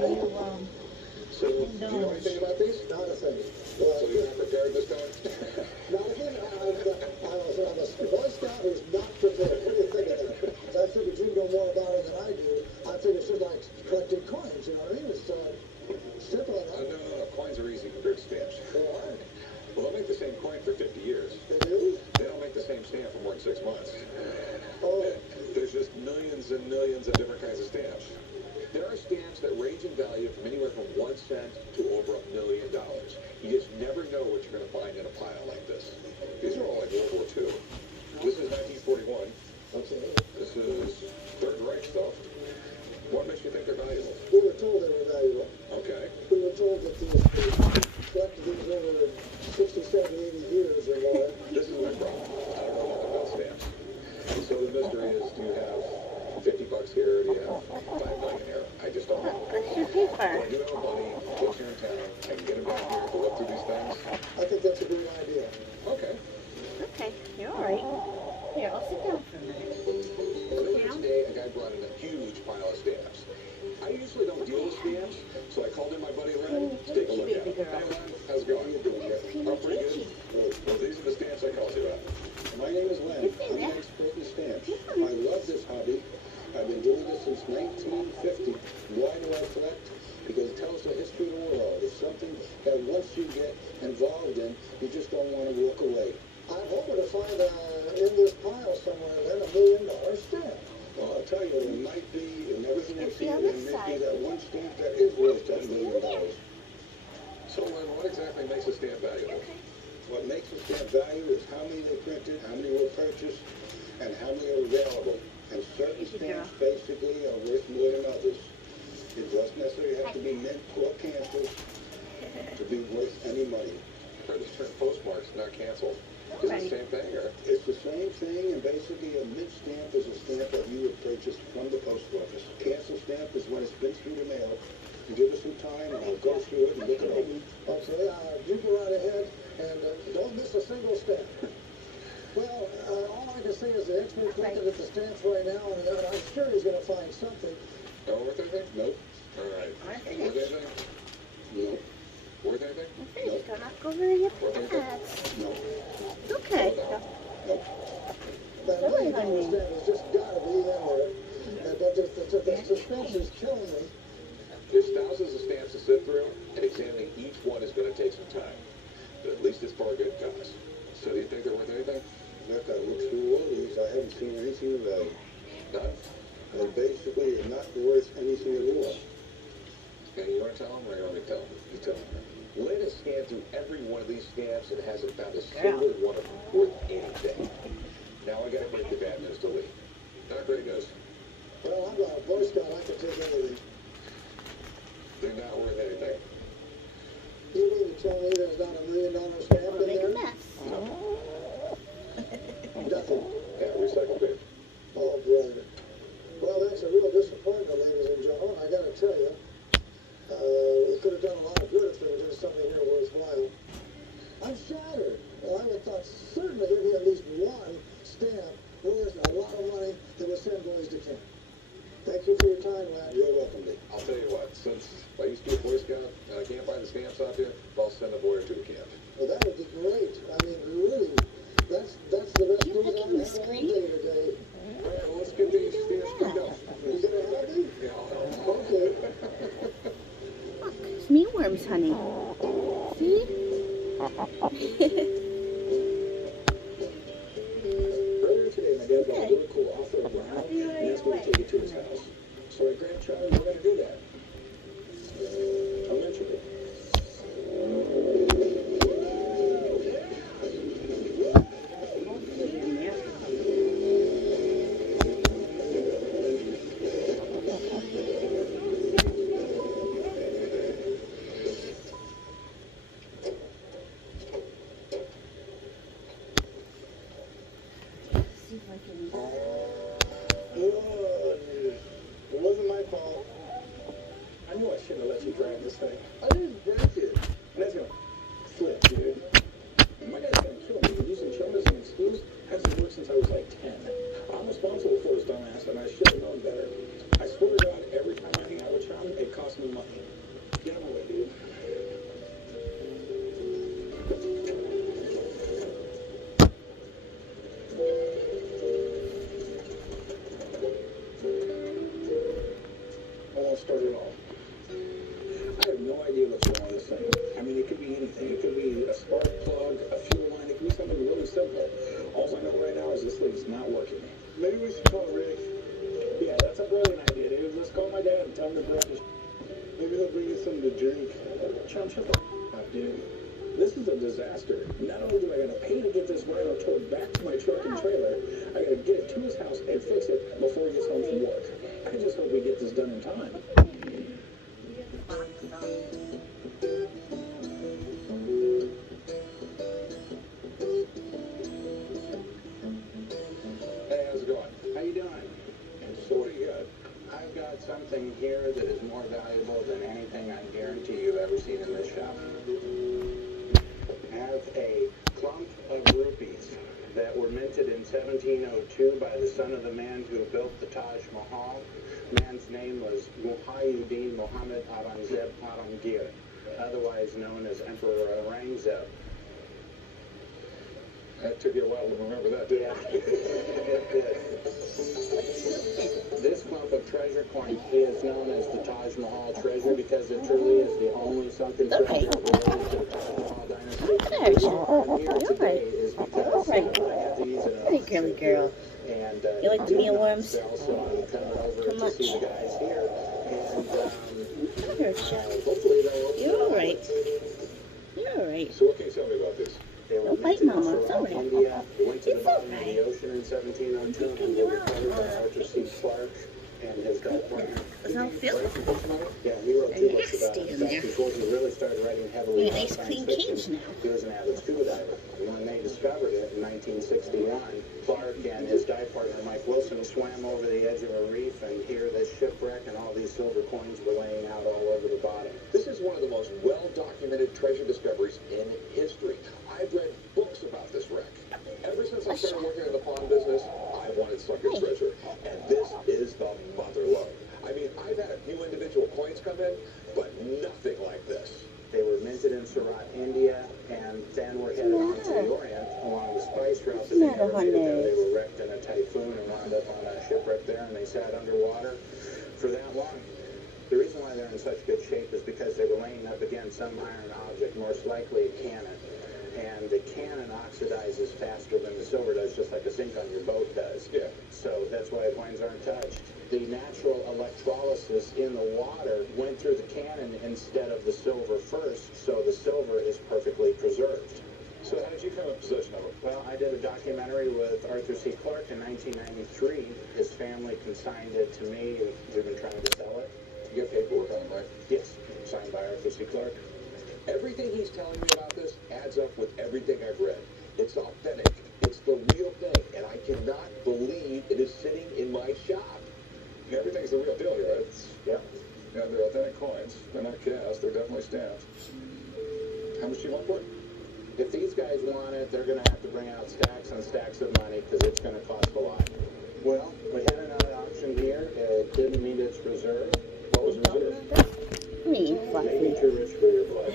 So, do you know anything about these? Not a thing. So you're not prepared this time? Not a thing. I'm a Boy Scout who's not prepared. What do you think of that? I figured you know more about it than I do. I figured it's just like collecting coins, you know what I mean? It's simple enough. No. Coins are easy compared to stamps. They are. Well, they'll make the same coin for 50 years. They do? They don't make the same stamp for more than 6 months. Oh. There's just millions and millions of different kinds of stamps. There are stamps that range in value from anywhere from 1 cent to over $1 million. You just never know what you're going to find in a pile like this. These are all like World War II. This is 1941. Okay. This is Third Reich stuff. What makes you think they're valuable? We were told they were valuable. Okay. We were told that these people collected these over 60, 70, 80 years or more. This is my problem. I don't know nothing about stamps. So the mystery is, do you have $50 here? Do you have $5 million here? I just don't know. What's your paper? When you have money, get here in town, and get them down here to look through these things. I think that's a great idea. Okay. Okay, you're all right. Here, I'll sit down for a minute. Earlier today, a guy brought in a huge pile of stamps. I usually don't deal with stamps, so I called in my buddy Len to take a look at them. Hey Len, how's it going? How you doing? I'm pretty good. Well, these are the stamps I called you about. My name is Len. I'm an expert in stamps. I love this hobby. I've been doing this since 1950. Why do I collect? Because it tells the history of the world. It's something that once you get involved in, you just don't want to walk away. I'm hoping to find in this pile somewhere then $1 million stamp. Well, I'll tell you, it might be, and everything I see, it might be that one stamp that is worth $10 million. So Len, what exactly makes a stamp valuable? What makes a stamp valuable is how many they printed, how many were purchased, and how many are available. And certain stamps basically are worth more than others. It doesn't necessarily have to be mint or canceled to be worth any money. Or the term postmarks, not canceled. Is it the same thing, or? It's the same thing, and basically a mint stamp is a stamp that you would purchase from the post office. Cancel stamp is when it's been through the mail. You give us some time, and I'll go through it and look it over. Okay, you go right ahead, and don't miss a single stamp. Well, all I can say is the expert's looking at the stamps right now, and I'm sure he's going to find something. No worth anything? Nope. All right. Worth anything? No. Worth anything? Nope. Don't knock over your pads. No. Okay. Nope. That $1 million stamp has just got to be in there. But the suspense is killing me. There's thousands of stamps to sift through, and examining each one is going to take some time. But at least it's for a good cause. So do you think they're worth anything? After I look through all these, I haven't seen anything of value. None? And basically, they're not worth anything at all. Okay, you want to tell them, or you want me to tell them? You tell them. Lynn has scanned through every one of these stamps and hasn't found a single one of them worth anything. Now I got to break the bad news to Lee. Not great news. Well, I'm not a Boy Scout. I can take anything. They're not worth anything. You mean to tell me there's not $1 million stamp in Make there? a mess. Nothing. Yeah, recycle bin. Oh, brother. Well, that's a real disappointment, ladies and gentlemen. I got to tell you, we could have done a lot of good if there was something here worthwhile. I'm shattered. Well, I would have thought certainly there'd be at least one stamp worth a lot of money that would send boys to camp. Thank you for your time, lad. You're welcome, Lee. I'll tell you what, since I used to be a Boy Scout and I can't find the stamps out there, I'll send a boy or two to camp. Well, that would be great. I mean, really, that's the best news I've had all day today. All right, well, let's get these stamps cleaned up. You gonna help me? Yeah, I'll help. Okay. Look, it's mealworms, honey. See? Earlier today, my dad got a really cool offer of ground, and asked me to take it to his house. So I grabbed Charlie, and we're going to do that. Eventually. It wasn't my fault. I knew I shouldn't have let you drive this thing. I didn't break it. And that's going to flip, dude. My dad's going to kill me for using children as an excuse. Hasn't worked since I was like 10. I'm responsible for his dumbass, and I should have known better. I swear to God, every time I hang out with Charlie, it costs me money. won't start at all. I have no idea what's wrong with this thing. I mean, it could be anything. It could be a spark plug, a fuel line. It could be something really simple. All I know right now is this thing's not working. Maybe we should call Rick. Yeah, that's a brilliant idea, dude. Let's call my dad and tell him to bring us. Maybe he'll bring you something to drink. Chum, shut the up, dude. This is a disaster. Not only do I gotta pay to get this rhino towed back to my truck and trailer, I gotta get it to his house and fix it before he gets home from work. I just hope we get this done in time. Hey, how's it going? How you doing? So what do you got? I've got something here that is more valuable than anything I guarantee you've ever seen in this shop. I have a clump of rupees that were minted in 1702 by the son of the man who built the Taj Mahal. The man's name was Muhyiddin Muhammad Aurangzeb Alamgir, otherwise known as Emperor Aurangzeb. That took you a while to remember that, didn't it? It did. This clump of treasure coin is known as the Taj Mahal treasure because it truly is the only sunken treasure related to the Taj Mahal dynasty. There, The reason I'm here today is because I Alright. have these in a Hey, girly girl. and You like the mealworms? sell, so I'm coming over Too to much. see the guys here, and Here, Chum. hopefully they'll open You're up. alright. You're alright. So what can you tell me about this? They were Don't bite, minted in Mama. It's Surat, alright. India, went to the It's bottom of alright. the ocean in 1702 and were recovered by Arthur C. Clarke and his guy partner. Does that feel Yeah, he wrote two books about nasty it. in Back there? before he really started writing heavily You about nice science clean fiction. cage now. He was an avid scuba diver. And when they discovered it in 1961, Clarke and his dive partner Mike Wilson swam over the edge of a reef, and here this shipwreck and all these silver coins were laying out all over the bottom. This is one of the most well-documented treasure discoveries in history. I've read books about this wreck. Ever since I started working in the pawn business, I wanted sunken treasure. And this is the mother lode. I mean, I've had a few individual coins come in, but nothing like this. They were minted in Surat, India, and then were headed on to the Orient along the spice route that they Not a never made it there. honey. They were wrecked in a typhoon and wound up on a shipwreck there, and they sat underwater for that long. The reason why they're in such good shape is because they were laying up against some iron object, most likely a cannon. And the cannon oxidizes faster than the silver does, just like a sink on your boat does. Yeah. So that's why coins aren't touched. The natural electrolysis in the water went through the cannon instead of the silver first, so the silver is perfectly preserved. So how did you come in possession of it? Well, I did a documentary with Arthur C. Clarke in 1993. His family consigned it to me. We've been trying to sell it. You get paperwork on it, right? Yes, signed by Arthur C. Clarke. Everything he's telling me about this adds up with everything I've read. It's authentic. It's the real thing. And I cannot believe it is sitting in my shop. Everything's the real deal here, right? Yep. Yeah, they're authentic coins. They're not cast. They're definitely stamped. How much do you want for it? If these guys want it, they're going to have to bring out stacks and stacks of money because it's going to cost a lot. Well, we had another auction here. It didn't meet its reserve. What was the reserve? Me, Maybe Fluffy. too rich for your blood.